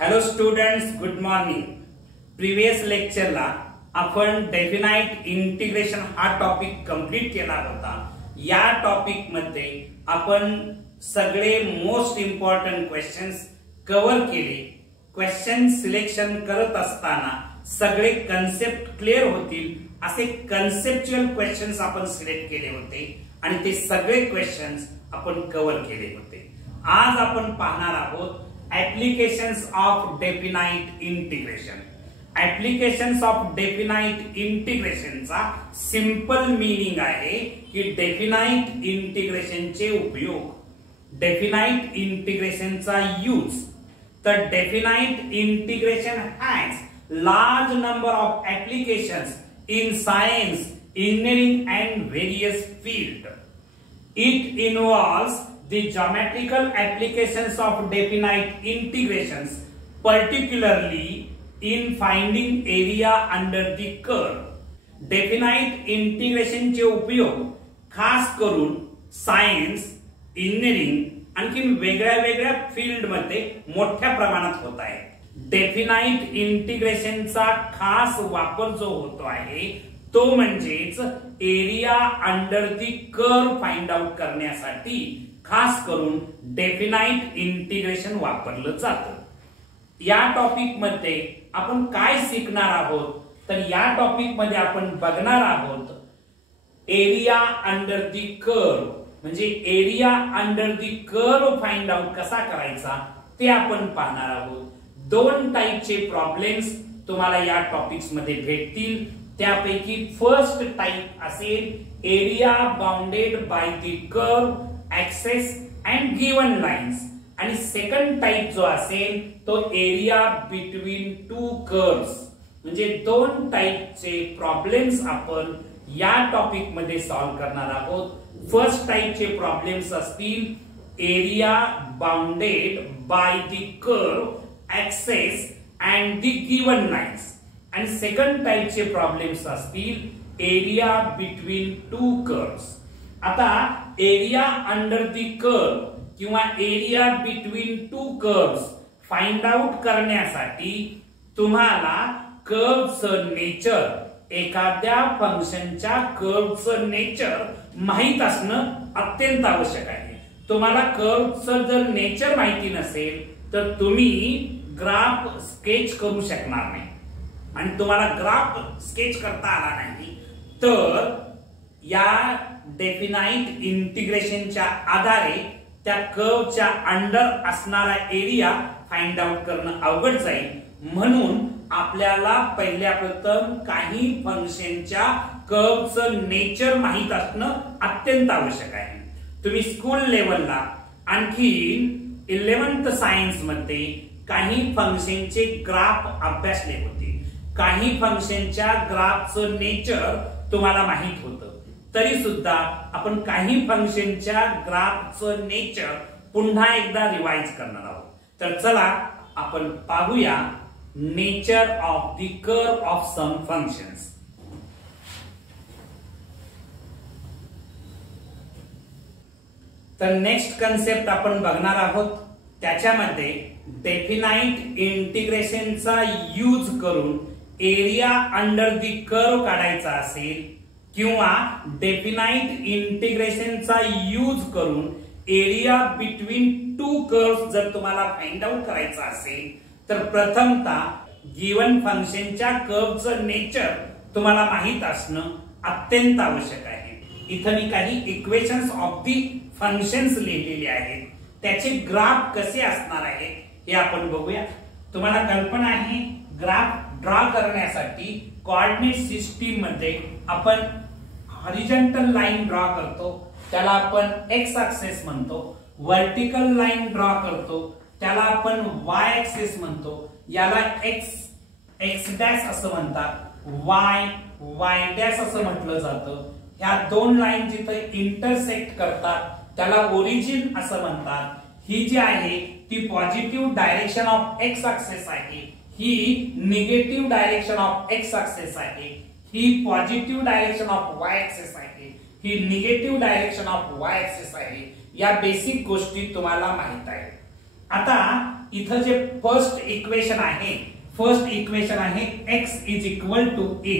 Hello students, good morning. Previous लेक्चरला आपण definite integration हा टॉपिक कंप्लीट केला होता. या टॉपिक मध्ये आपण सगळे मोस्ट इम्पॉर्टंट क्वेश्चन्स कव्हर केले. क्वेश्चन सिलेक्शन करत असताना सगळे कन्सेप्ट क्लिअर होतील असे कन्सेप्च्युअल क्वेश्चन्स आपण सिलेक्ट केले होते आणि ते सगळे क्वेश्चन्स आपण कव्हर केले होते. आज आपण पाहणार आहोत Applications of definite integration. Applications of definite integration चा सिंपल मीनिंग आहे की डेफिनाइट इंटिग्रेशन चे उपयोग, डेफिनाइट इंटिग्रेशन चा यूज. तर definite integration has large number of applications in science, engineering and various field. It involves the geometrical applications of definite integrations, particularly in finding area under the curve. Definite integration चे उपयोग खास करून science, engineering आणखी वेगळ्या field मध्ये मोठ्या प्रमाणात होत आहे. डेफिनाइट इंटिग्रेशनचा खास वापर जो होतो आहे तो म्हणजेच area under the curve find out करण्यासाठी खास करून डेफिनाइट इंटिग्रेशन वापरलं जातं. या टॉपिक मध्ये आपण काय शिकणार आहोत, तर या टॉपिक मध्ये आपण बघणार आहोत एरिया अंडर दी कर्व. म्हणजे area under the curve find out कसा करायचा ते आपण पाहणार आहोत. दोन टाइपचे प्रॉब्लेम्स तुम्हाला या टॉपिक्स मध्ये भेटतील. त्यापैकी फर्स्ट टाइप असेल area bounded by the curve, axes and given lines, आणि सेकंड टाइप जो असेल तो एरिया बिटवीन टू कर्व्स. म्हणजे दोन टाइपचे प्रॉब्लेम्स आपण या टॉपिक मध्ये सॉल्व्ह करणार आहोत. फर्स्ट टाइपचे प्रॉब्लेम्स असतील area bounded by the curve, axes and the given lines, आणि सेकंड टाइपचे प्रॉब्लेम्स असतील एरिया बिटवीन टू कर्व्स. आता एरिया अंडर दी कर्व किंवा area between two curves find out करण्यासाठी तुम्हाला कर्वचं नेचर, एखाद्या फंक्शनच्या कर्वचं नेचर माहित असणं अत्यंत आवश्यक आहे. तुम्हाला कर्वचं जर नेचर माहिती नसेल तर तुम्ही ग्राफ स्केच करू शकणार नाही, आणि तुम्हाला ग्राफ स्केच करता आला नाही तर या डेफिनाइट इंटिग्रेशनच्या आधारे त्या कर्वच्या अंडर असणारा एरिया फाइंड आउट करणं अवघड जाईल. म्हणून आपल्याला पहिल्या प्रथम काही फंक्शनच्या कर्वचं नेचर माहित असणं अत्यंत आवश्यक आहे. तुम्ही स्कूल लेवलला आणखी 11th सायन्स मध्ये काही फंक्शनचे ग्राफ अभ्यासले होते. काही फंक्शनच्या ग्राफचं नेचर तुम्हाला माहित होतं, तरी सुद्धा आपण काही फंक्शनच्या ग्राफचं नेचर पुन्हा एकदा रिवाइज करणार आहोत. तर चला आपण पाहूया nature of the curve of some functions. तर नेक्स्ट कन्सेप्ट आपण बघणार आहोत. त्याच्यामध्ये डेफिनाइट इंटिग्रेशनचा यूज करून एरिया अंडर दी कर्व काढायचा असेल किंवा डेफिनाइट इंटिग्रेशनचा यूज करून एरिया बिटवीन टू कर्व्स जर तुम्हाला फाइंड आउट करायचा असेल तर प्रथमतः गिवन फंक्शनच्या कर्वचं नेचर तुम्हाला माहित असणं अत्यंत आवश्यक आहे. इथं मी काही इक्वेशन्स ऑफ दी फंक्शन्स लिहिलेले आहेत. त्याचे ग्राफ कसे असणार आहेत हे आपण बघूया. तुम्हाला कल्पना आहे ग्राफ ड्रॉ करण्यासाठी कोऑर्डिनेट सिस्टीम मध्ये आपण हॉरिझॉन्टल लाईन ड्रॉ करतो, त्याला आपण एक्स ऍक्सिस म्हणतो. व्हर्टिकल लाईन ड्रॉ करतो त्याला आपण वाय ऍक्सिस म्हणतो. याला एक्स डॅश असं म्हणतात, वाय डॅश असं म्हटलं जातं. ह्या दोन लाईन जिथे इंटरसेक्ट करतात त्याला ओरिजिन असं म्हणतात. ही जी आहे ती positive direction of x axis आहे, ही negative direction of x axis आहे, ही positive direction of y axis आहे, ही negative direction of y axis आहे. या बेसिक गोष्टी तुम्हाला माहित आहेत. आता इथं जे फर्स्ट इक्वेशन आहे x is equal to A.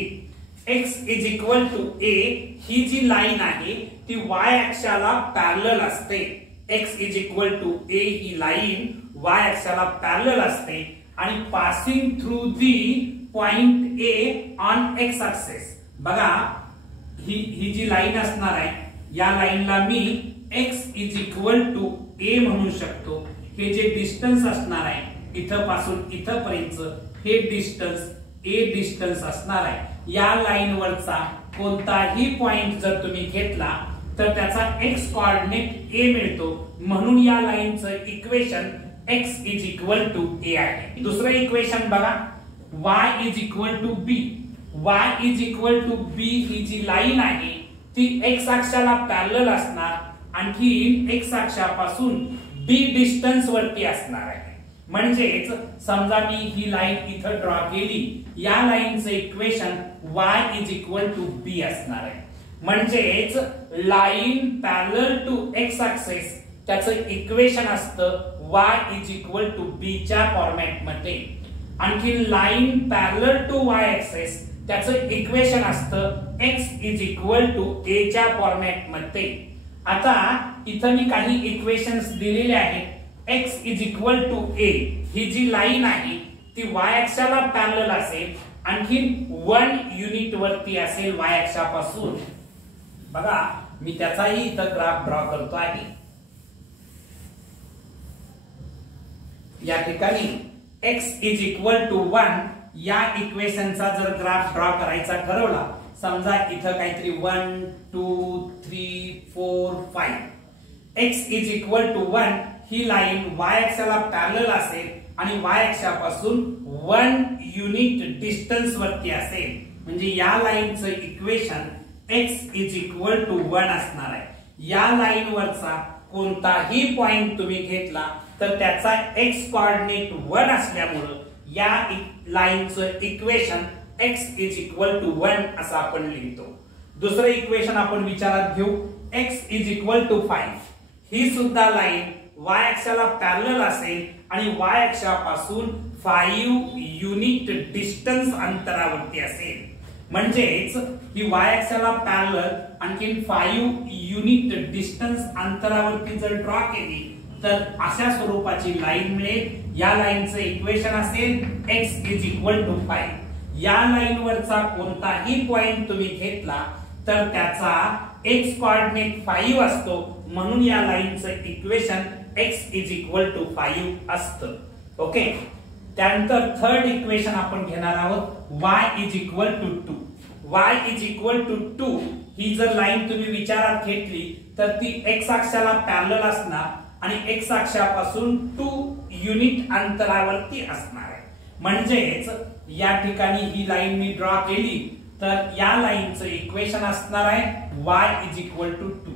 x is equal to A ही जी लाईन आहे ती y अक्षाला पॅरलल असते. x is equal to A ही लाईन y अक्षाला पॅरलल असते आणि passing through the point A on x axis. बघा ही जी लाईन असणार आहे या लाईनला मी x is equal to A म्हणू शकतो. हे जे डिस्टन्स असणार आहे इथं पासून इथं पर्यंत हे डिस्टन्स ए डिस्टन्स असणार आहे. या लाईन वरचा कोणताही पॉइंट जर तुम्ही घेतला तर त्याचा x कोऑर्डिनेट ए मिळतो. म्हणून या लाईनचं equation x is equal to a आहे. दुसरं इक्वेशन बघा y is equal to b. y is equal to b ही जी लाईन आहे ती x अक्षाला पॅरलल असणार आणखी x अक्षापासून b डिस्टन्स वरती असणार आहे. म्हणजेच समजा मी ही लाईन इथं ड्रॉ केली या लाईनचं equation y is equal to b असणार आहे. म्हणजेच line parallel to x axis त्याचं इक्वेशन असतं y is equal to b च्या फॉर्मॅट मध्ये. आणखी line parallel to y axis त्याचं इक्वेशन असतं x is equal to a च्या फॉर्मॅट मध्ये. आता इथं मी काही इक्वेशन्स दिलेले आहेत. x is equal to a ही जी लाईन आहे ती y अक्षाला पॅरलल असेल आणखी 1 युनिट वरती असेल y अक्षापासून. बघा मी त्याचाही इथं ग्राफ ड्रॉ करतो आहे. या ठिकाणी x इज इक्वल टू 1 या इक्वेशनचा जर ग्राफ ड्रॉ करायचा ठरवला समजा इथं काहीतरी 1 2 3 4 5 x इज इक्वल टू 1 ही लाईन y अक्षाला पॅरलल असेल आणि y अक्षापासून 1 युनिट डिस्टन्स वरती असेल. म्हणजे या लाईनचं equation x is equal to 1 असणार आहे. या लाईन वरचा कोणताही पॉइंट तुम्ही घेतला तर त्याचा x कोऑर्डिनेट 1 असल्यामुळे या लाईनचं equation x is equal to 1 असं आपण लिहितो. दुसरं इक्वेशन आपण विचारात घेऊ x इज इक्वल टू 5. ही सुद्धा लाईन y अक्षाला पॅरलल असेल आणि y अक्षापासून 5 युनिट डिस्टन्स अंतरावरती असेल. म्हणजेच ही y अक्षाला पॅरलल आणखी 5 युनिट डिस्टन्स अंतरावरती जर ड्रॉ केली तर अशा स्वरूपाची लाईन मिळेल. या लाईनचं इक्वेशन असेल x इज इक्वल टू 5. या लाईन वरचा कोणताही पॉइंट तुम्ही घेतला तर त्याचा x कोऑर्डिनेट 5 असतो. म्हणून या लाईनचं equation x is equal to 5 असतं. ओके. त्यानंतर थर्ड इक्वेशन आपण घेणार आहोत y is equal to 2. y is equal to 2 ही जर लाईन तुम्ही विचारात घेतली तर ती x अक्षाला पॅरलल असणार आणि x अक्षापासून 2 युनिट अंतरावरती असणार आहे. म्हणजेच या ठिकाणी ही लाईन मी ड्रॉ केली तर या लाईनचं इक्वेशन असणार आहे y इज इक्वल टू 2.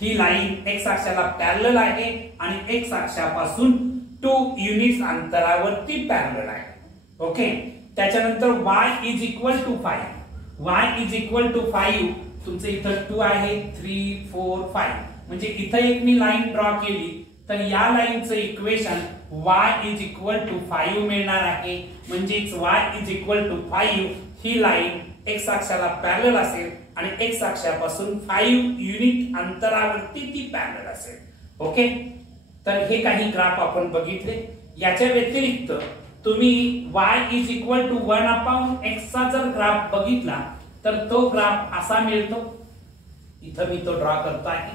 ही लाईन x अक्षाला पॅरलल आहे आणि x अक्षापासून 2 युनिट्स अंतरावरती पॅरलल आहे. ओके. त्याच्यानंतर y is equal to 5. y is equal to 5 तुमचं इथं 2 आहे 3 4 5 म्हणजे इथं एक मी लाईन ड्रॉ केली तर या लाईनचं equation y is equal to 5 मिळणार आहे. म्हणजेच y इज इक्वल टू 5 ही लाईन x अक्षाला पॅरलल असेल आणि x अक्षापासून 5 युनिट अंतरावरती ती पॅरलल असेल. ओके. तर हे काही ग्राफ आपण बघितले. याच्या व्यतिरिक्त तुम्ही y is equal to 1 upon x चा जर ग्राफ बघितला तर तो ग्राफ असा मिळतो. इथं मी तो ड्रॉ करतो आहे.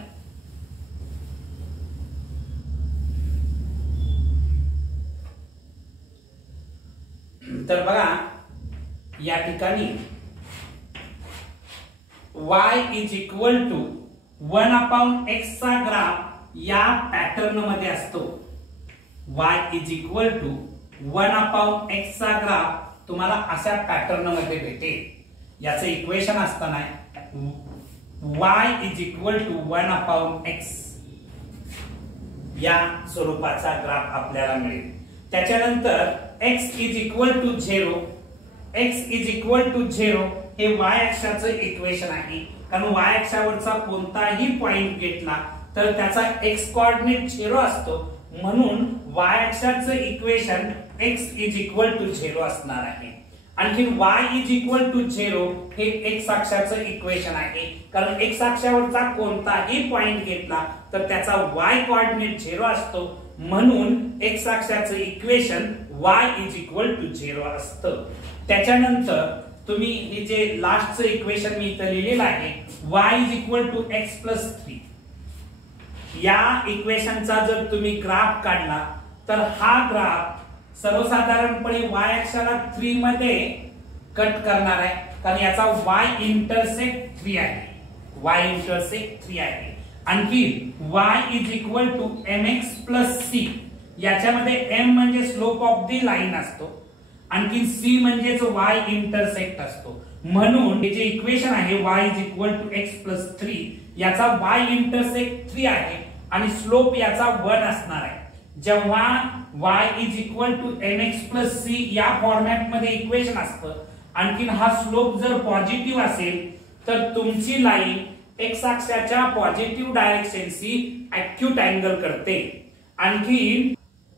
तर बघा या ठिकाणी y is equal to 1 upon x चा ग्राफ या पॅटर्न मध्ये असतो. y is equal to 1 upon x चा ग्राफ तुम्हाला अशा पॅटर्न मध्ये भेटेल. याचं इक्वेशन असताना y is equal to 1 upon x या स्वरूपाचा ग्राफ आपल्याला मिळेल. त्याच्यानंतर x is equal to 0. x is equal to 0 हे y अक्षाचं इक्वेशन आहे. कारण y अक्षावरचा कोणताही पॉइंट घेतला तर त्याचा x कोऑर्डिनेट 0 असतो. म्हणून y अक्षाचं equation x is equal to 0 असणार आहे. आणखी y इज इक्वल टू 0 हे x अक्षाचं इक्वेशन आहे, कारण x अक्षावरचा कोणताही पॉइंट घेतला तर त्याचा y कोऑर्डिनेट 0 असतो, म्हणून x अक्षाचं equation y is equal to 0 असतं. त्याच्यानंतर तुम्ही हे जे लास्टचं इक्वेशन मी इथं लिहिलेलं आहे y is equal to x plus 3, या इक्वेशनचा जर तुम्ही ग्राफ काढला तर हा ग्राफ सर्वसाधारणपणे y अक्षाला 3 मध्ये कट करणार आहे, कारण याचा y इंटरसेक्ट 3 आहे. y इंटरसेक्ट 3 आहे. आणखी y is equal to mx plus c, याच्यामध्ये m म्हणजे स्लोप ऑफ द लाईन असतो, आणखी c म्हणजेच y इंटरसेक्ट असतो. म्हणून हे जे इक्वेशन आहे y is equal to x plus 3, याचा y इंटरसेक्ट 3 आहे आणि स्लोप याचा 1 असणार आहे. जेव्हा y is equal to mx plus c या फॉर्मॅट मध्ये इक्वेशन असतं, आणखी हा स्लोप जर पॉझिटिव्ह असेल तर तुमची लाईन x अक्षाच्या पॉझिटिव्ह डायरेक्शनशी ऍक्यूट अँगल करते. आणखी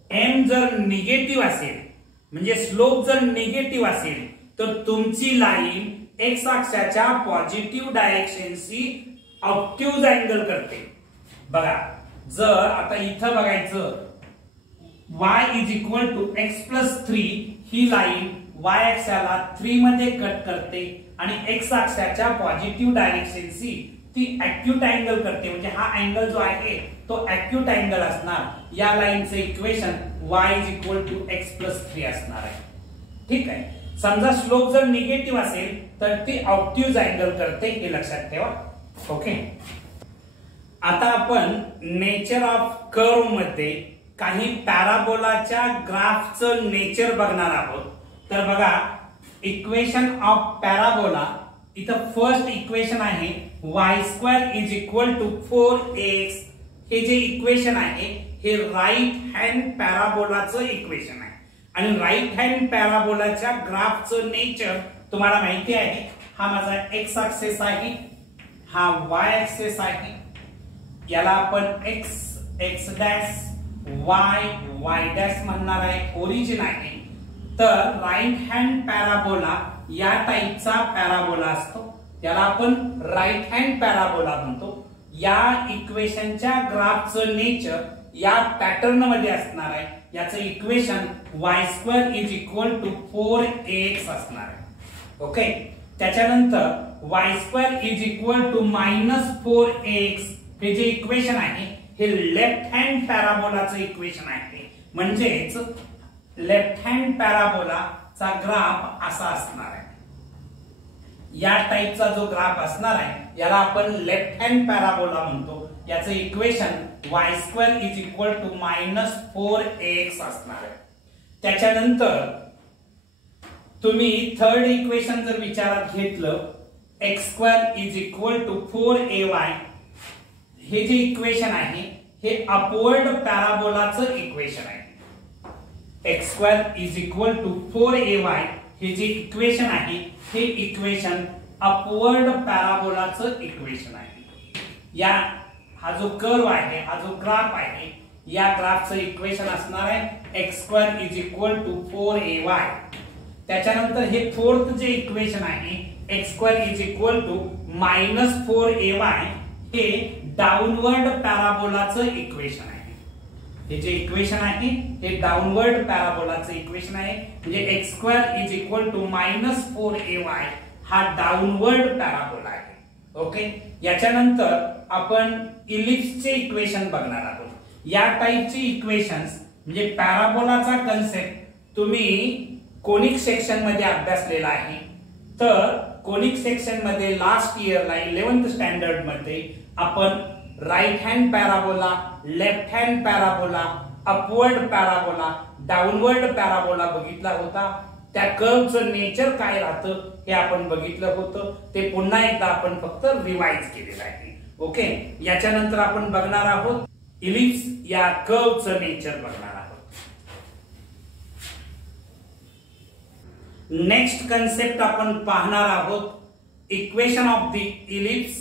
m जर निगेटिव्ह असेल म्हणजे स्लोप जर निगेटिव्ह असेल तर तुमची लाईन x अक्षाच्या पॉझिटिव्ह डायरेक्शनशी ऑब्ट्यूज अँगल करते. बघा, जर आता इथं बघायचं y is equal to x plus 3, ही लाईन y अक्षाला 3 मध्ये कट करते आणि x अक्षाच्या पॉझिटिव्ह डायरेक्शनशी ती ऍक्यूट अँगल करते, म्हणजे हा अँगल जो आहे तो ऍक्यूट अँगल असणार. या लाईनचे equation y is equal to x plus 3 असणार आहे. ठीक आहे. समजा स्लोप जर निगेटिव्ह असेल तर ती ऑब्ट्यूज अँगल करते, हे लक्षात ठेवा. ओके. आता आपण नेचर ऑफ कर्व मध्ये काही पॅराबोलाच्या ग्राफचं नेचर बघणार आहोत. तर बघा, इक्वेशन ऑफ पॅराबोला, इथं फर्स्ट इक्वेशन आहे y² is equal to 4ax. हे जे इक्वेशन आहे हे राईट हँड पॅराबोलाचं इक्वेशन आहे आणि राईट हँड पॅराबोलाच्या ग्राफचं नेचर तुम्हाला माहिती आहे. हा माझा x ऍक्सिस आहे, हा y ऍक्सिस आहे, याला आपण x x dash y y dash म्हणणार आहे, ओरिजिन आहे. तर राईट हँड पॅराबोला या टाइपचा पॅराबोला असतो, त्याला आपण राईट हँड पॅराबोला म्हणतो. या इक्वेशनच्या ग्राफचं नेचर या पॅटर्न मध्ये असणार आहे. याचं equation y² is equal to 4ax असणार आहे. ओके. त्याच्यानंतर y² is equal to -4ax, हे जे इक्वेशन आहे हे लेफ्ट हँड पॅराबोलाचं इक्वेशन आहे. म्हणजेच लेफ्ट हँड पॅराबोलाचा ग्राफ असा असणार आहे. या टाइपचा जो ग्राफ असणार आहे याला आपण लेफ्ट हँड पॅराबोला म्हणतो. याचं equation y² is equal to -4ax असणार आहे. त्याच्यानंतर तुम्ही थर्ड इक्वेशन जर विचारात घेतलं x² is equal to 4ay, हे जे इक्वेशन आहे हे अपवर्ड पॅराबोलाचं इक्वेशन आहे. x² is equal to 4ay हे जे इक्वेशन आहे हे इक्वेशन अपवर्ड पॅराबोलाचं इक्वेशन आहे. या हा जो कर्व आहे, हा जो ग्राफ आहे, या ग्राफचं इक्वेशन असणार आहे x² is equal to 4ay. त्याच्यानंतर हे फोर्थ जे इक्वेशन आहे x² is equal to -4ay, हे डाउनवर्ड पॅराबोलाचं इक्वेशन आहे. हे जे इक्वेशन आहे हे डाउनवर्ड पॅराबोलाचं इक्वेशन आहे, म्हणजे x² is equal to -4ay हा डाउनवर्ड पॅराबोला आहे. ओके. याच्यानंतर आपण इलिप्सचे इक्वेशन बघणार आहोत. या टाइपची इक्वेशन्स म्हणजे पॅराबोलाचा कन्सेप्ट तुम्ही कोनिक सेक्शन मध्ये अभ्यासलेला आहे. तर कोनिक सेक्शन मध्ये लास्ट इयरला 11th स्टँडर्ड मध्ये आपण right hand parabola, left hand parabola, upward parabola, downward parabola बघितला होता. त्या कर्वचं नेचर काय राहतं हे आपण बघितलं होतं. ते पुन्हा एकदा आपण फक्त रिवाइज केलेलं आहे. ओके. याच्यानंतर आपण बघणार आहोत इलिप्स या कर्वचं नेचर बघणार आहोत. नेक्स्ट कन्सेप्ट आपण पाहणार आहोत equation of the ellipse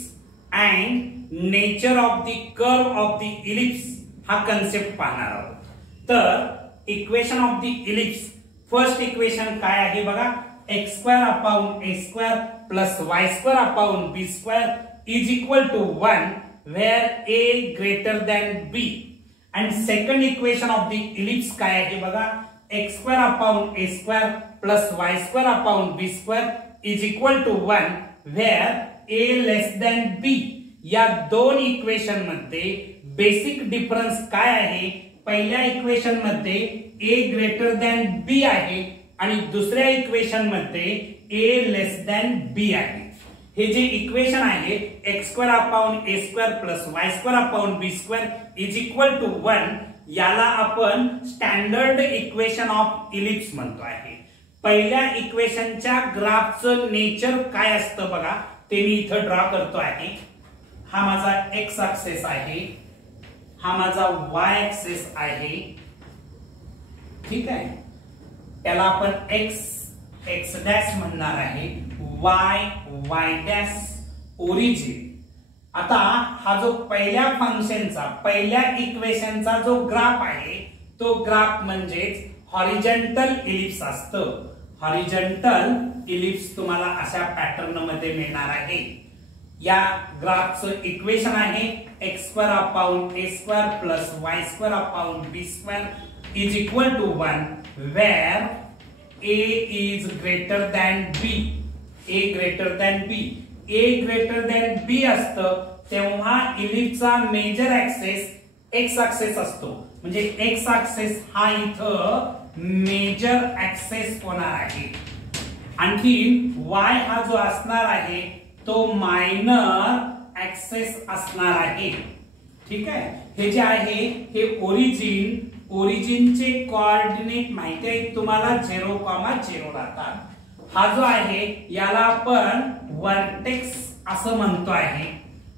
and nature of the curve of the ellipse, हा कन्सेप्ट पाहणार आहोत. तर equation of the ellipse, first equation काय आहे बघा, x square upon a square plus y square upon b square is equal to 1 where a greater than b. and second equation of the ellipse काय आहे बघा, x square upon a square plus y square upon b square is equal to 1 where a less than b. या दोन equation मध्ये basic difference काय आहे, पहिल्या equation मध्ये a ग्रेटर दॅन b आहे आणि दुसऱ्या इक्वेशन मध्ये a लेस दॅन b आहे. हे जे इक्वेशन आहे x square upon a square plus y square upon b square is equal to 1, याला आपण स्टँडर्ड इक्वेशन ऑफ इलिप्स म्हणतो आहे. पहिल्या इक्वेशनच्या ग्राफचं नेचर काय असतं बघा, ते मी इथं ड्रॉ करतो आहे. हा माझा x ऍक्सिस आहे, हा माझा y ऍक्सिस आहे, ठीक आहे. त्याला आपण x डॅश म्हणणार आहे, y डॅश ओरिजिन. आता हा जो पहिल्या फंक्शनचा, पहिल्या इक्वेशनचा जो ग्राफ आहे तो ग्राफ म्हणजेच हॉरिझॉन्टल इलिप्स असतं. हॉरिझॉन्टल इलिप्स तुम्हाला अशा पॅटर्न मध्ये मिळणार आहे. या ग्राफचं इक्वेशन आहे x square upon a square plus y square upon b square is equal to 1 where a is greater than b. a greater than b, a greater than b असतं तेव्हा इलिप्सचा मेजर ऍक्सिस x ऍक्सिस असतो. म्हणजे x axis हा इथं major axis होणार आहे. आणखी y हा जो असणार आहे तो मायनर ऍक्सिस असणार आहे, ठीक आहे. हे जे आहे हे ओरिजिनचे कोऑर्डिनेट माहिती आहे तुम्हाला 0,0 राहतात. हा जो आहे याला आपण व्हर्टेक्स असं म्हणतो आहे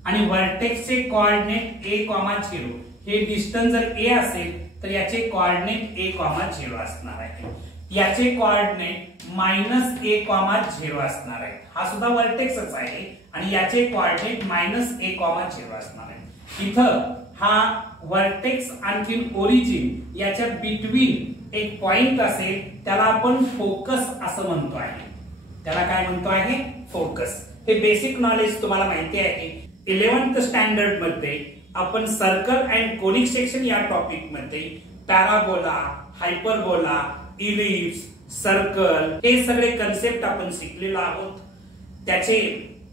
आणि व्हर्टेक्सचे कोऑर्डिनेट a,0. हे डिस्टन्स जर a असेल तर याचे कोऑर्डिनेट a,0 असणार आहे. याचे कोऑर्डिनेट -a,0 असणार आहे. हा सुद्धा व्हर्टेक्सच आहे आणि याचे कोऑर्डिनेट -a,0 असणार आहे. इथं हा व्हर्टेक्स आणखी ओरिजिन याच्या बिटवीन एक पॉइंट असेल त्याला आपण फोकस असं म्हणतो आहे. त्याला काय म्हणतो आहे, फोकस. हे बेसिक नॉलेज तुम्हाला माहिती आहे. 11th स्टँडर्ड मध्ये आपण सर्कल अँड कोनिक सेक्शन या टॉपिक मध्ये पॅराबोला, हायपरबोला, इलिप्स, सर्कल हे सगळे कन्सेप्ट आपण शिकलेलो आहोत. त्याचे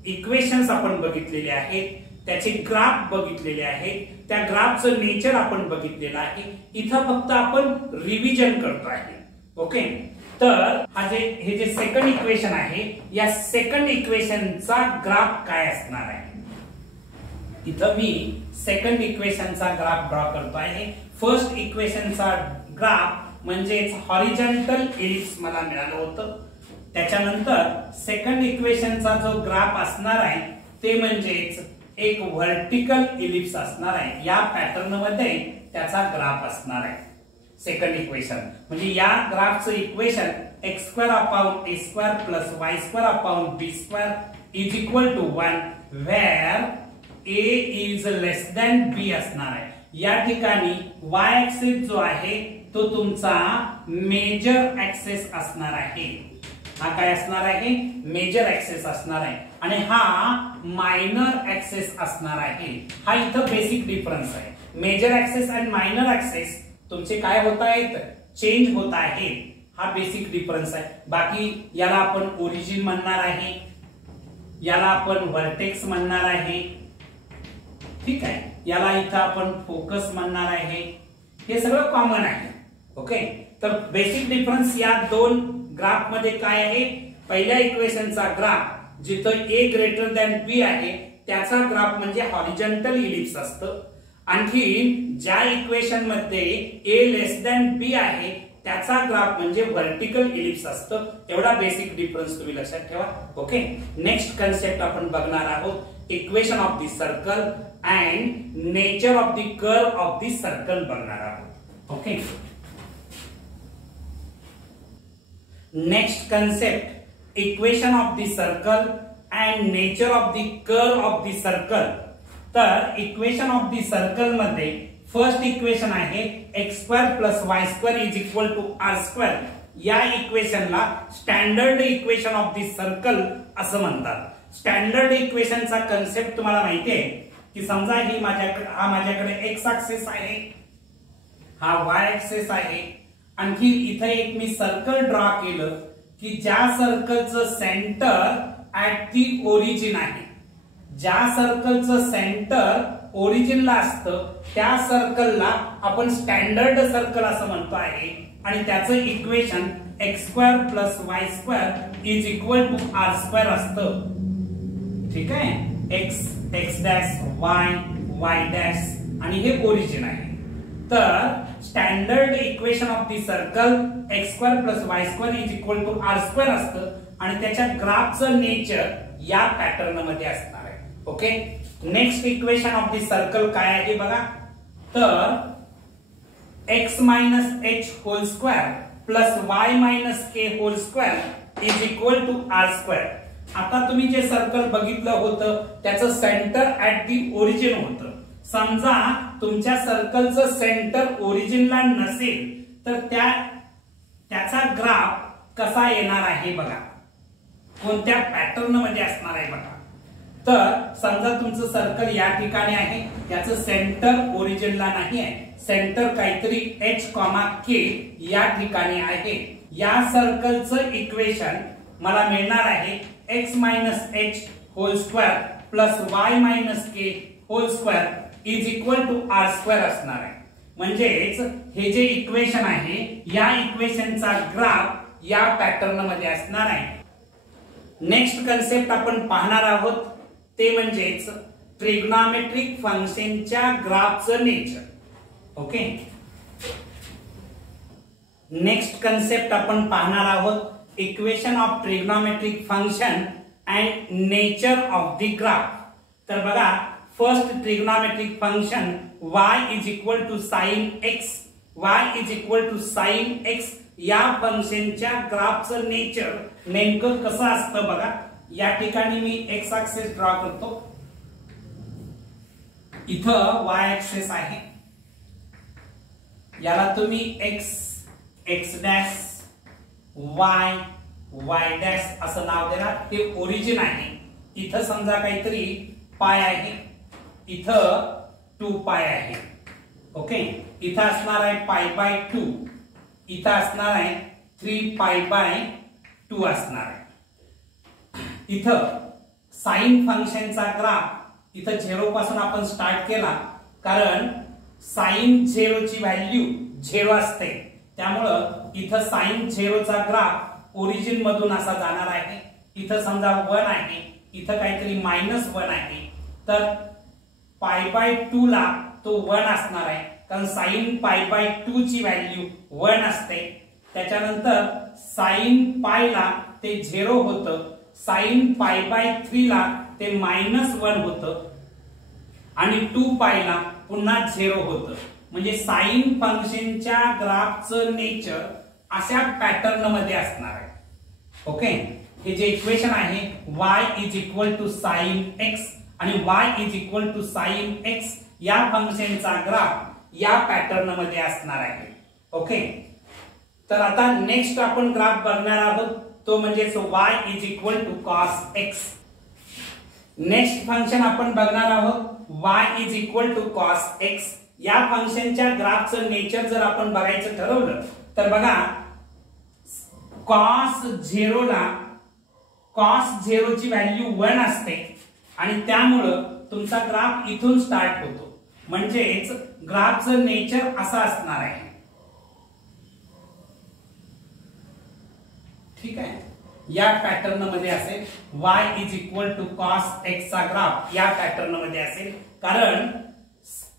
इक्वेशन्स आपण बघितलेले आहेत, त्याचे ग्राफ बघितलेले आहेत, त्या ग्राफचं नेचर आपण बघितलेलं आहे. इथं फक्त आपण रिव्हिजन करतो आहे. ओके, तर हे जे सेकंड इक्वेशन आहे या सेकंड इक्वेशनचा ग्राफ काय असणार आहे. इथं मी सेकंड इक्वेशनचा ग्राफ ड्रॉ करतो आहे. फर्स्ट इक्वेशनचा ग्राफ म्हणजेच हॉरिझॉन्टल इलिप्स मला मिळालं होतं. त्याच्यानंतर सेकंड इक्वेशनचा जो ग्राफ असणार आहे ते म्हणजेच एक व्हर्टिकल इलिप्स असणार आहे. या पॅटर्न मध्ये त्याचा ग्राफ असणार आहे. सेकंड इक्वेशन म्हणजे या ग्राफचं equation x square upon a square plus y square upon b square is equal to 1 where a is less than b असणार आहे. या ठिकाणी y ऍक्सिस जो आहे तो तुमचा मेजर ऍक्सिस असणार आहे. हा काय असणार आहे, मेजर ऍक्सिस असणार आहे आणि हा मायनर ऍक्सिस असणार आहे. हा इथं बेसिक डिफरन्स आहे. मेजर ऍक्सिस आणि मायनर ऍक्सिस तुमचे काय होत आहेत, चेंज होत आहेत. हा बेसिक डिफरन्स आहे. बाकी याला आपण ओरिजिन म्हणणार आहे, याला आपण व्हर्टेक्स म्हणणार आहे, ठीक आहे. याला इथं आपण फोकस म्हणणार आहे. हे सगळं कॉमन आहे. ओके, तर बेसिक डिफरन्स या दोन ग्राफ मध्ये काय आहे, पहिल्या इक्वेशनचा ग्राफ जिथं a ग्रेटर दॅन b आहे त्याचा ग्राफ म्हणजे हॉरिझॉन्टल इलिप्स असतं. आणखी ज्या इक्वेशन मध्ये a लेस दॅन b आहे त्याचा ग्राफ म्हणजे व्हर्टिकल इलिप्स असतं. एवढा बेसिक डिफरन्स तुम्ही लक्षात ठेवा. ओके, नेक्स्ट कन्सेप्ट आपण बघणार आहोत, equation of the circle and nature of the curve of the circle बघणार आहोत. Okay, next concept equation of the circle and nature of the curve of the circle. तर equation of the circle मध्ये first equation आहे x² + y² = r². या इक्वेशनला standard equation of the circle असं म्हणतात. Standard इक्वेशनचा concept तुम्हाला माहिती आहे की समजा ही माझ्याकडे एक्स ऍक्सिस आहे, हा वाय ऍक्सिस आहे, आणखी इथे एक मी सर्कल ड्रॉ केलं की ज्या सर्कलचं सेंटर ऍट दी ओरिजिन आहे, ज्या सर्कलचं सेंटर ओरिजिनला असतं त्या सर्कलला आपण स्टँडर्ड सर्कल असं म्हणतो आहे. आणि त्याचं इक्वेशन x² + y² = r² असतं. ठीक आहे, x डॅश y डॅश आणि हे ओरिजिन आहे. तर standard equation of the circle x² + y² = r² असतं आणि त्याच्या ग्राफचं नेचर या पॅटर्न मध्ये असणार आहे. Okay, next equation of the circle काय आहे बघा. तर x - h² + y - k² = r². आता तुम्ही जे सर्कल बघितलं होतं त्याचं सेंटर ऍट दी ओरिजिन होतं. समजा तुमच्या सर्कलचं सेंटर ओरिजिनला नसेल तर त्याचा ग्राफ कसा येणार आहे बघा, कोणत्या पॅटर्न मध्ये असणार आहे बघा. तर समजा तुमचं सर्कल या ठिकाणी आहे, त्याचं सेंटर ओरिजिनला नाही आहे, सेंटर काहीतरी h, k या ठिकाणी आहे. या सर्कलचं इक्वेशन मला मिळणार आहे x - h² + y - k² r² असणार आहे. म्हणजेच हे जे इक्वेशन आहे या इक्वेशनचा ग्राफ या पॅटर्न मध्ये असणार आहे. नेक्स्ट कन्सेप्ट आपण पाहणार आहोत ते म्हणजेच ट्रिग्नॉमेट्रिक फंक्शनच्या ग्राफचं नेचर. ओके, नेक्स्ट कन्सेप्ट आपण पाहणार आहोत equation of trigonometric function and nature of the graph. तर बघा, first trigonometric function y = sin x, sin x या फंक्शनच्या ग्राफचं नेचर नेमकं कसं असतं बघा. या ठिकाणी मी x ऍक्सिस ड्रॉ करतो, इथं y ऍक्सिस आहे, याला तुम्ही x डॅश y डॅश असं नाव देणार. ते ओरिजिन आहे. इथं समजा काहीतरी पाय आहे, इथं 2π आहे. ओके, इथं असणार आहे π/2, इथं असणार आहे 3π/2 असणार आहे. इथं साइन फंक्शनचा ग्राफ इथं 0 पासून आपण स्टार्ट केला, कारण साइन 0 ची व्हॅल्यू 0 असते, त्यामुळं इथं साइन 0 चा ग्राफ ओरिजिन मधून असा जाणार आहे. इथं समजा 1 आहे, इथं काहीतरी -1 आहे, तर π/2 ला तो 1 असणार आहे, कारण साइन π/2 ची व्हॅल्यू 1 असते. त्याच्यानंतर साइन π ला ते 0 होतं, साइन π/3 ला ते -1 होतं आणि 2π ला पुन्हा 0 होतं. म्हणजे साइन फंक्शनच्या ग्राफचं नेचर अशा पॅटर्न मध्ये असणार आहे. ओके, हे जे इक्वेशन आहे y = sin x आणि y = sin x या फंक्शनचा ग्राफ या पॅटर्न मध्ये असणार आहे. ओके, तर आता नेक्स्ट आपण ग्राफ बघणार आहोत तो म्हणजे y = cos x. Next function आपण बघणार आहोत y = cos x. या फंक्शनच्या ग्राफचं नेचर जर आपण बघायचं ठरवलं तर बघा, cos 0 ला cos 0 ची व्हॅल्यू 1 असते आणि त्यामुळं तुमचा ग्राफ इथून स्टार्ट होतो. म्हणजेच ग्राफचं नेचर असं असणार आहे. ठीक आहे, या पॅटर्न मध्ये असेल y = cos x चा ग्राफ या पॅटर्न मध्ये असेल, कारण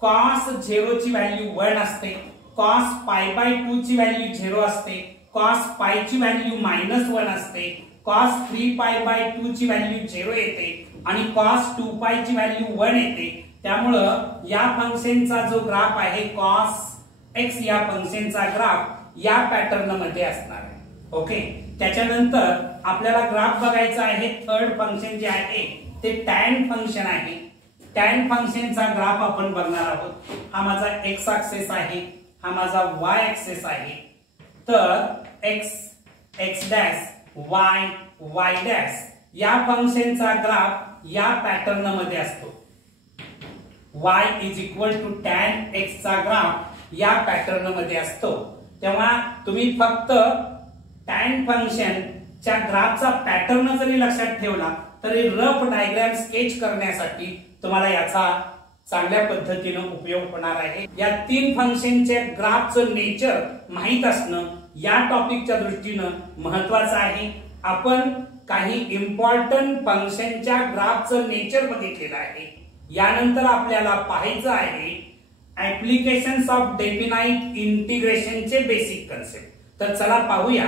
cos 0 ची व्हॅल्यू 1 असते, cos π/2 ची व्हॅल्यू 0 असते, cos π ची व्हॅल्यू -1 असते, cos 3π/2 ची व्हॅल्यू 0 येते आणि cos 2π ची व्हॅल्यू 1 येते. त्यामुळं या फंक्शनचा जो ग्राफ आहे cos x या फंक्शनचा ग्राफ या पॅटर्न मध्ये असणार आहे. ओके, त्याच्यानंतर आपल्याला ग्राफ बघायचा आहे थर्ड फंक्शन जे आहे ते tan फंक्शन आहे. टॅन फंक्शनचा ग्राफ आपण बघणार आहोत. हा माझा एक्स ऍक्सिस आहे, हा माझा वाय ऍक्सिस आहे. तर x x dash y y dash या फंक्शनचा ग्राफ या पॅटर्न मध्ये असतो. y is equal to tan x चा ग्राफ या पॅटर्न मध्ये असतो. तेव्हा तुम्ही फक्त टॅन फंक्शन च्या ग्राफचा पॅटर्न जरी लक्षात ठेवला तरी रफ डायग्राम स्केच करण्यासाठी तुम्हाला याचा चांगल्या पद्धतीने उपयोग होणार आहे. या तीन फंक्शनच्या ग्राफचं नेचर माहित असणं या टॉपिकच्या दृष्टीने महत्त्वाचं आहे. आपण काही इम्पॉर्टंट फंक्शनच्या ग्राफचं नेचर बघितलेलं आहे. यानंतर आपल्याला पाहायचं आहे ऍप्लिकेशन्स ऑफ डेफिनाइट इंटिग्रेशनचे बेसिक कन्सेप्ट. तर चला पाहूया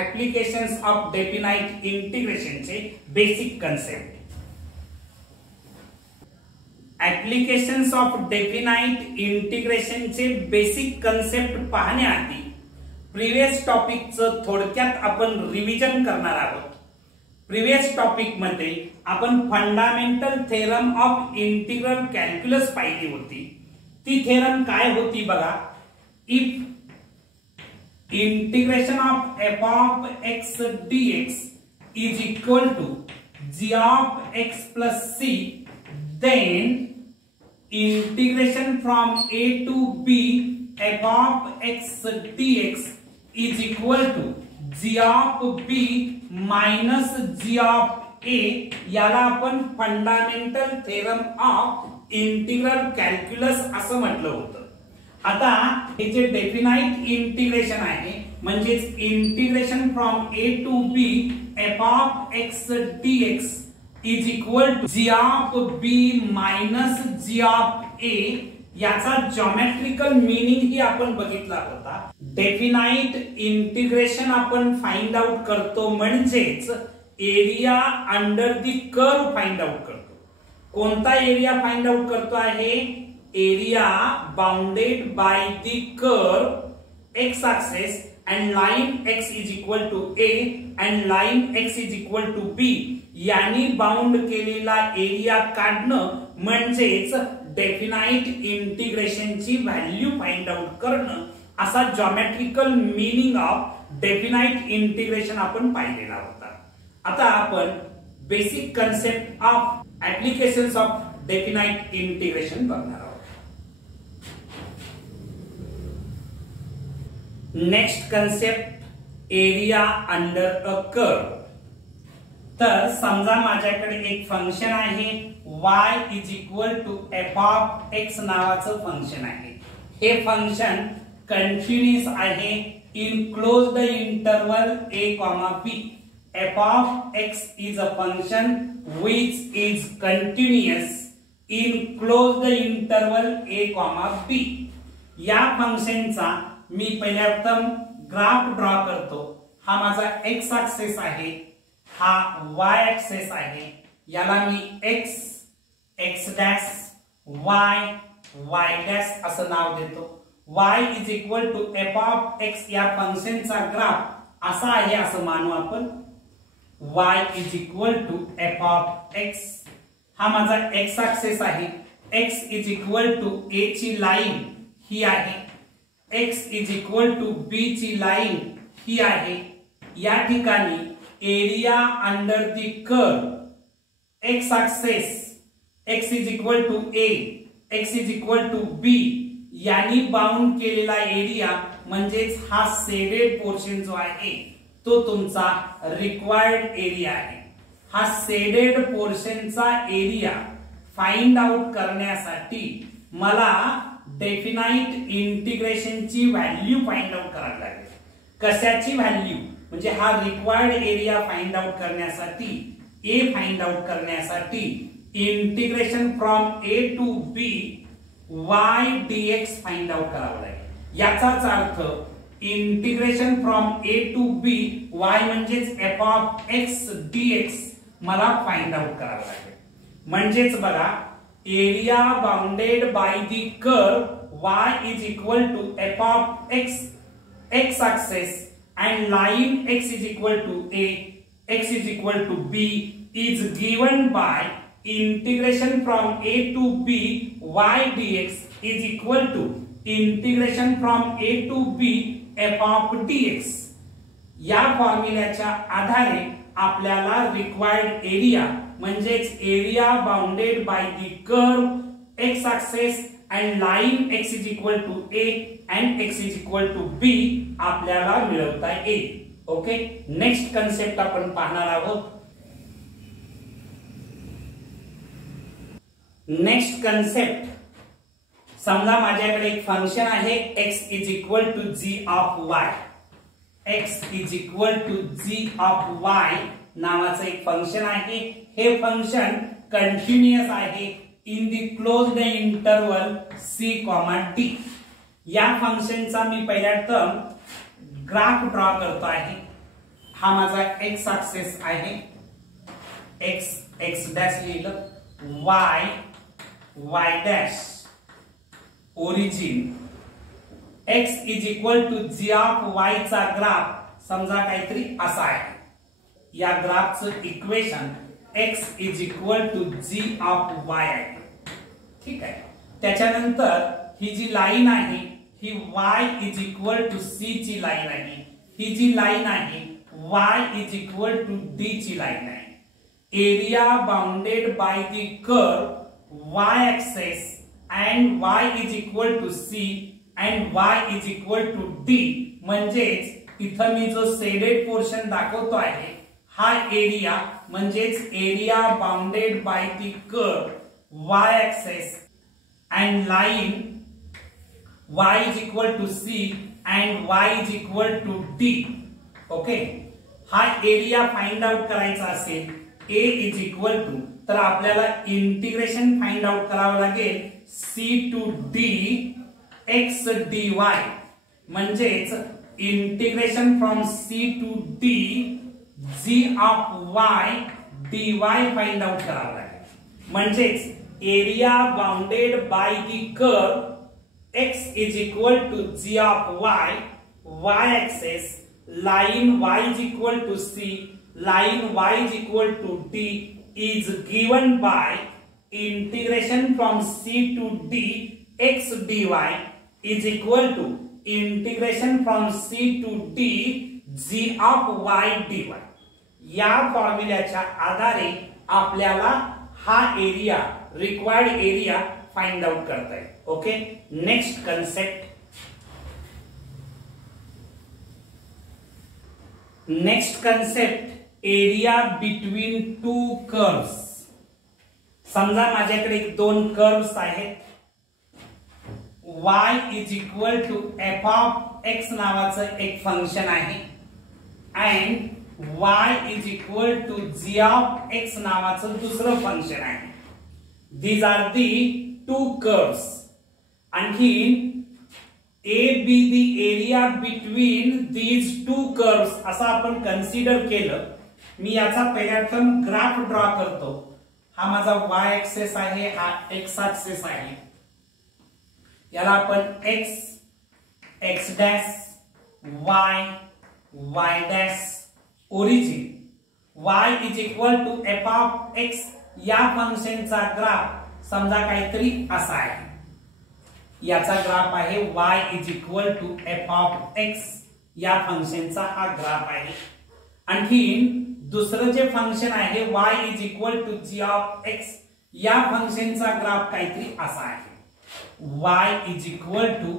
ऍप्लिकेशन्स ऑफ डेफिनाइट इंटिग्रेशनचे basic concept. Applications of definite इंटिग्रेशनचे बेसिक कन्सेप्ट पाहण्याआधी प्रिव्हियस टॉपिकचं थोडक्यात आपण रिव्हिजन करणार आहोत. प्रिव्हियस टॉपिक मध्ये आपण fundamental theorem of integral calculus पाहिली होती. ती थेरम काय होती बघा. If integration of f of x dx is equal to g of x plus c, then integration from a to b f of x dx is equal to g of b minus g of a. याला आपण fundamental theorem of integral calculus असं म्हटलं होतं. आता हे जे definite integration आहे म्हणजेच integration from a to b f of x dx is equal to g of b minus g of a. याचा जॉमेट्रिकल मीनिंग ही आपण बघितला होता. डेफिनाइट इंटिग्रेशन आपण फाइंड आउट करतो म्हणजेच area under the curve find out करतो. कोणता area find out करतो आहे. Area bounded by the curve x axis and line x is equal to a and line x is equal to b यांनी bound केलेला area काढणं म्हणजेच definite इंटिग्रेशनची value find out करणं असा geometrical meaning of definite integration आपण पाहिलेला होता. आता आपण basic concept of applications of definite integration बघणार आहोत. Next concept area under a curve. तर समजा माझ्याकडे एक फंक्शन आहे y is equal to f of x नावाचं फंक्शन आहे. हे फंक्शन कंटिन्युअस आहे in closed interval a, b. f of x is a function which is continuous in closed interval a, b. या फंक्शनचा मी पहिल्यांदा ग्राफ ड्रॉ करतो. हा माझा x ऍक्सिस आहे, हा y ऍक्सिस आहे. याला मी x x dash y y dash असं नाव देतो. y is equal to f of x या फंक्शनचा ग्राफ असा आहे असं मानू आपण. y is equal to f of x. हा माझा x ऍक्सिस आहे. x is equal to a ची लाईन ही आहे. x is equal to b ची लाईन ही आहे. या ठिकाणी area under the curve x axis x is equal to a x is equal to b यांनी बाउंड केलेला एरिया म्हणजेच हा शेडेड पोर्शन जो आहे तो तुमचा रिक्वायर्ड एरिया आहे. हा शेडेड पोर्शनचा एरिया फाइंड आउट करण्यासाठी मला डेफिनाइट इंटिग्रेशनची व्हॅल्यू फाइंड आउट करावी लागेल. कशाची व्हॅल्यू म्हणजे हा रिक्वायर्ड एरिया फाइंड आउट करण्यासाठी ए फाइंड आउट करण्यासाठी integration from a to b y dx find out करावं लागेल. याचाच अर्थ integration from a to b y म्हणजेच f ऑफ x dx मला फाइंड आउट करावं लागेल. म्हणजेच बघा area bounded by the curve y is equal to f of x x axis and line x is equal to a x is equal to b is given by integration from a to b y dx is equal to integration from a to b f of dx. या फॉर्म्युल्याच्या आधारे आपल्याला required area म्हणजेच area bounded by the curve x axis and line x is equal to a and x is equal to b आपल्याला मिळवता येईल. Okay, next concept आपण पाहणार आहोत. नेक्स्ट कन्सेप्ट, समजा माझ्याकडे एक फंक्शन आहे x is equal to g of y. x is equal to g of y नावाचं एक फंक्शन आहे. हे फंक्शन कंटिन्युअस आहे in the closed interval c, d. या फंक्शनचा मी पहिल्या टर्म ग्राफ ड्रॉ करतो आहे. हा माझा x एक्सिस आहे, x डॅश लिहिलं, y dash origin. x is equal to g of y चा ग्राफ समजा काहीतरी असा आहे. या ग्राफचं equation x is equal to g of y आहे. ठीक आहे. त्याच्यानंतर ही जी लाईन आहे ही y is equal to c ची लाईन आहे. ही जी लाईन आहे y is equal to d ची लाईन आहे. Area bounded by the curve y axis and y is equal to c and y is equal to d. म्हणजेच इथं मी जो शेडेड पोर्शन दाखवतो आहे हा एरिया म्हणजेच area bounded by the curve y axis and line y is equal to c and y is equal to d. Okay, हा area find out करायचा असेल a is equal to, तर आपल्याला integration find out करावं लागेल c to d x dy. म्हणजेच integration from c to d g of y dy find out करावं लागेल. म्हणजेच area bounded by the curve x is equal to g of y axis, line y is equal to c, line y is equal to d is given by integration from c to d x dy is equal to integration from c to d g of y dy. या फॉर्म्युल्याच्या आधारे आपल्याला हा area, required area find out करता है. Okay, next concept. Next concept, area between two curves. समजा माझ्याकडे दोन कर्व्स आहेत. y is equal to f of x नावाचं एक फंक्शन आहे and y is equal to g of x नावाचं दुसरं फंक्शन आहे. These are the two curves. आणखी a b the area between these two curves असं आपण कन्सिडर केलं. मी याचा पहिला टर्म ग्राफ ड्रॉ करतो. हा माझा y एक्सिस आहे, हा x एक्सिस आहे. याला आपण x dash y dash origin, y is equal to f of x. या फंक्शनचा ग्राफ समजा काहीतरी असा आहे. याचा ग्राफ आहे y is equal to f of x. या फंक्शनचा हा ग्राफ आहे. आणखी दुसरं जे फंक्शन आहे y is equal to g of x. या फंक्शनचा ग्राफ काहीतरी असा आहे. y is equal to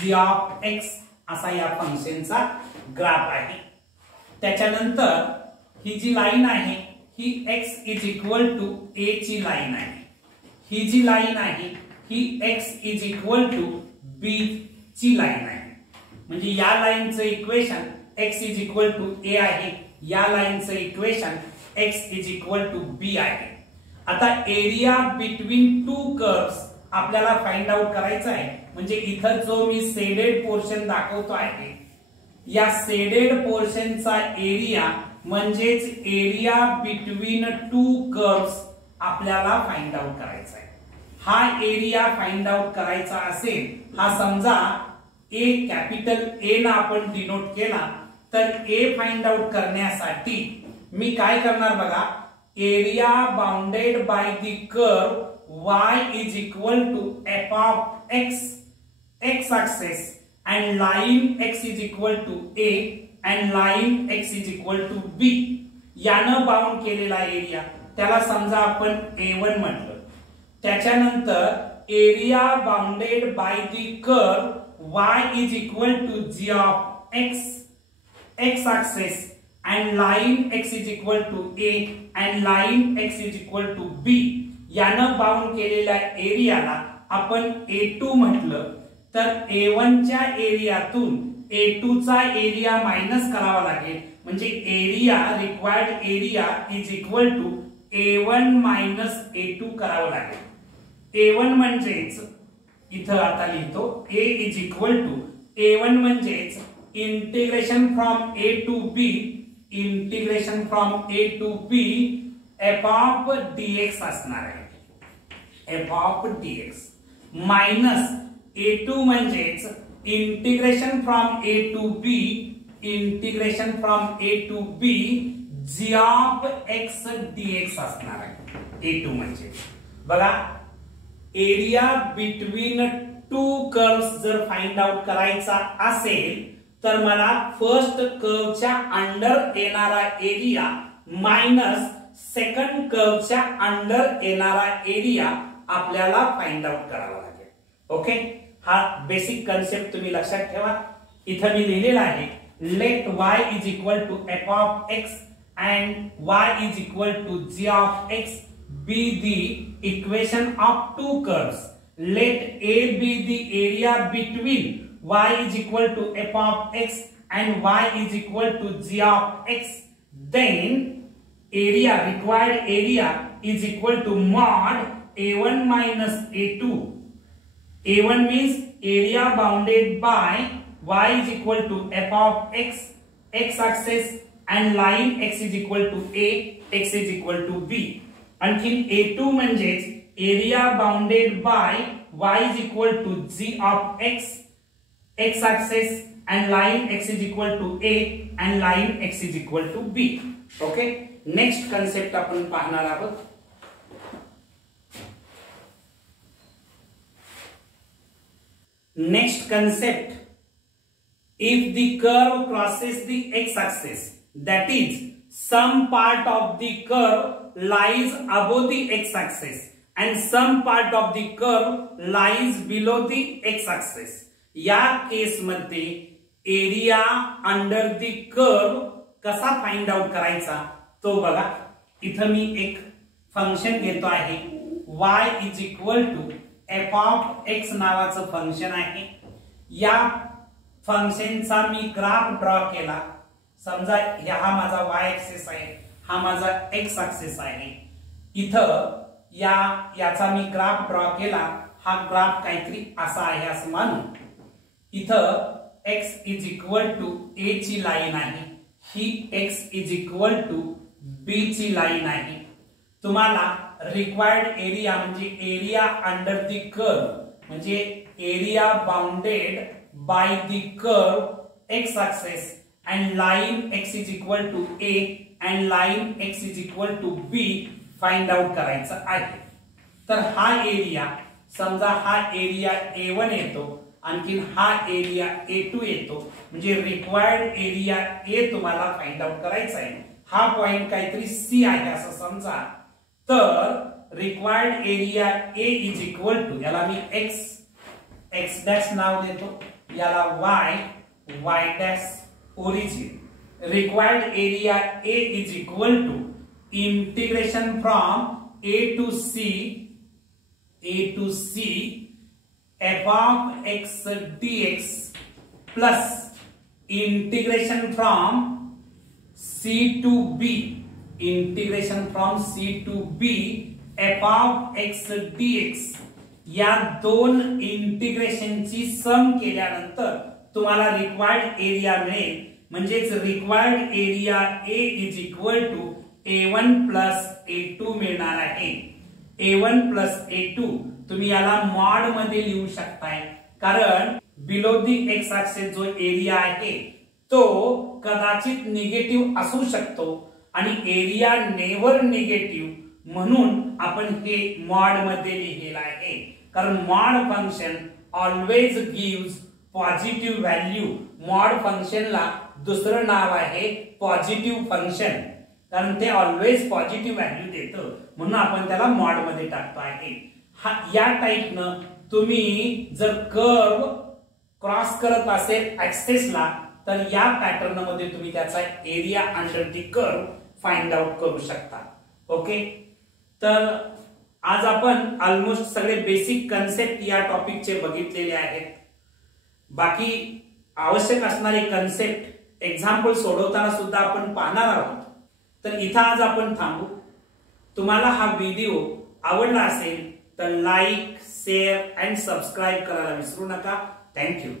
g of x असा या फंक्शनचा ग्राफ आहे. त्याच्यानंतर ही जी लाईन आहे ही x is equal to a ची लाईन आहे. ही जी लाईन आहे ही x is equal to b ची लाईन आहे. म्हणजे या लाईनचं equation x is equal to a आहे, या लाईनचं equation x is equal to b आहे. आता एरिया बिटवीन टू कर्व्स आपल्याला फाइंड आउट करायचा आहे. म्हणजे इथं जो मी शेडेड पोर्शन दाखवतो आहे या शेडेड पोर्शनचा एरिया म्हणजेच एरिया बिटवीन टू कर्व्स आपल्याला फाइंड आउट करायचा आहे. हा एरिया फाइंड आउट करायचा असेल, हा समजा ए कॅपिटल ए ना आपण डिनोट केला, तर ए फाइंड आउट करण्यासाठी मी काय करणार बघा, area bounded by the curve y is equal to f of x axis and line x is equal to a and line x is equal to b यानं bound केलेला area त्याला समजा आपण a1 म्हटलं. त्याच्यानंतर area bounded by the curve y is equal to g of x axis and line x is equal to a and line x is equal to b यानं bound केलेल्या एरियाला आपण a2 म्हटलं. तर a1 च्या एरियातून a2 चा area minus करावा लागेल म्हणजे area required area is equal to a1 minus a2 करावं लागेल. a1 म्हणजेच इथं आता लिहितो a is equal to a1 म्हणजेच integration from a to b f of dx असणार आहे. f of dx minus a2 म्हणजेच integration from a to b g of x dx असणार आहे. a2 म्हणजे बघा एरिया बिटवीन टू कर्व्स जर find out करायचा असेल तर मला फर्स्ट कर्वच्या अंडर येणारा एरिया मायनस सेकंड कर्वच्या अंडर येणारा एरिया आपल्याला फाइंड आउट करावा लागेल. ओके, हा बेसिक कन्सेप्ट तुम्ही लक्षात ठेवा. इथं मी लिहिलेला आहे let y is equal to f of x and y is equal to g of x be the equation of two curves. Let a be the area between y is equal to f of x and y is equal to g of x. Then area, required area is equal to mod a1 minus a2. a1 means area bounded by y is equal to f of x axis and line x is equal to a, x is equal to b. आणखी a2 म्हणजेच area bounded bye y is equal to g of x axis and line x is equal to a and line x is equal to b. Okay, next concept आपण पाहणार आहोत. Next concept, if the curve crosses the x axis, that is some part of the curve lies above the x axis and some part of the curve lies below the x axis. या केस मध्ये area under the curve कसा find out करायचा तो बघा. इथं मी एक function घेतो आहे y is equal to f of x नावाचं फंक्शन आहे. या फंक्शनचा मी ग्राफ ड्रॉ केला. समजा हा माझा y ऍक्सिस आहे, हा माझा x ऍक्सिस आहे. इथं याचा मी ग्राफ ड्रॉ केला. हा ग्राफ काहीतरी असा आहे असं मानू. इथं x is equal to a ची लाईन आहे, ही x is equal to b ची लाईन आहे. तुम्हाला रिक्वायर्ड एरिया म्हणजे एरिया अंडर द कर्व म्हणजे area bounded by the curve x axis and line x is equal to a and line x is equal to b find out करायचं आहे. तर हा area समजा हा एरिया a1 येतो, आणखी हा एरिया a2 येतो, म्हणजे रिक्वायर्ड एरिया a तुम्हाला फाइंड आउट करायचा आहे. हा पॉइंट काहीतरी c आहे असं समजा. तर required area a is equal to, याला मी x डॅश नाव देतो, याला y dash origin. Required area a is equal to integration from a to c f of x dx plus integration from c to b f of x dx. या दोन इंटिग्रेशनची सम केल्यानंतर तुम्हाला required area मिळेल. म्हणजेच required area a is equal to a1 plus a2 मिळणार आहे. a1 plus a2 तुम्ही याला मॉड मध्ये लिहू शकताय, कारण बिलो दी एक्स ऍक्सिस जो एरिया आहे तो कदाचित निगेटिव्ह असू शकतो आणि एरिया नेव्हर निगेटिव्ह म्हणून आपण हे मॉड मध्ये लिहिलेलं आहे. कारण mod function always gives positive value. Mod फंक्शनला दुसरं नाव आहे पॉझिटिव्ह फंक्शन, कारण ते ऑलवेज पॉझिटिव्ह व्हॅल्यू देतं म्हणून आपण त्याला मॉड मध्ये टाकतो आहे. या टाईपनं तुम्ही जर कर्व क्रॉस करत असेल ऍक्सेसला तर या पॅटर्न मध्ये तुम्ही त्याचा area under the curve find out करू शकता. ओके, तर आज आपण ऑलमोस्ट सगळे बेसिक कन्सेप्ट या टॉपिकचे बघितलेले आहेत. बाकी आवश्यक असणारे कन्सेप्ट एक्झाम्पल सोडवताना सुद्धा आपण पाहणार आहोत. तर इथं आज आपण थांबू. तुम्हाला हा व्हिडिओ आवडला असेल तर लाईक, शेअर अँड सबस्क्राईब करायला विसरू नका. थँक्यू.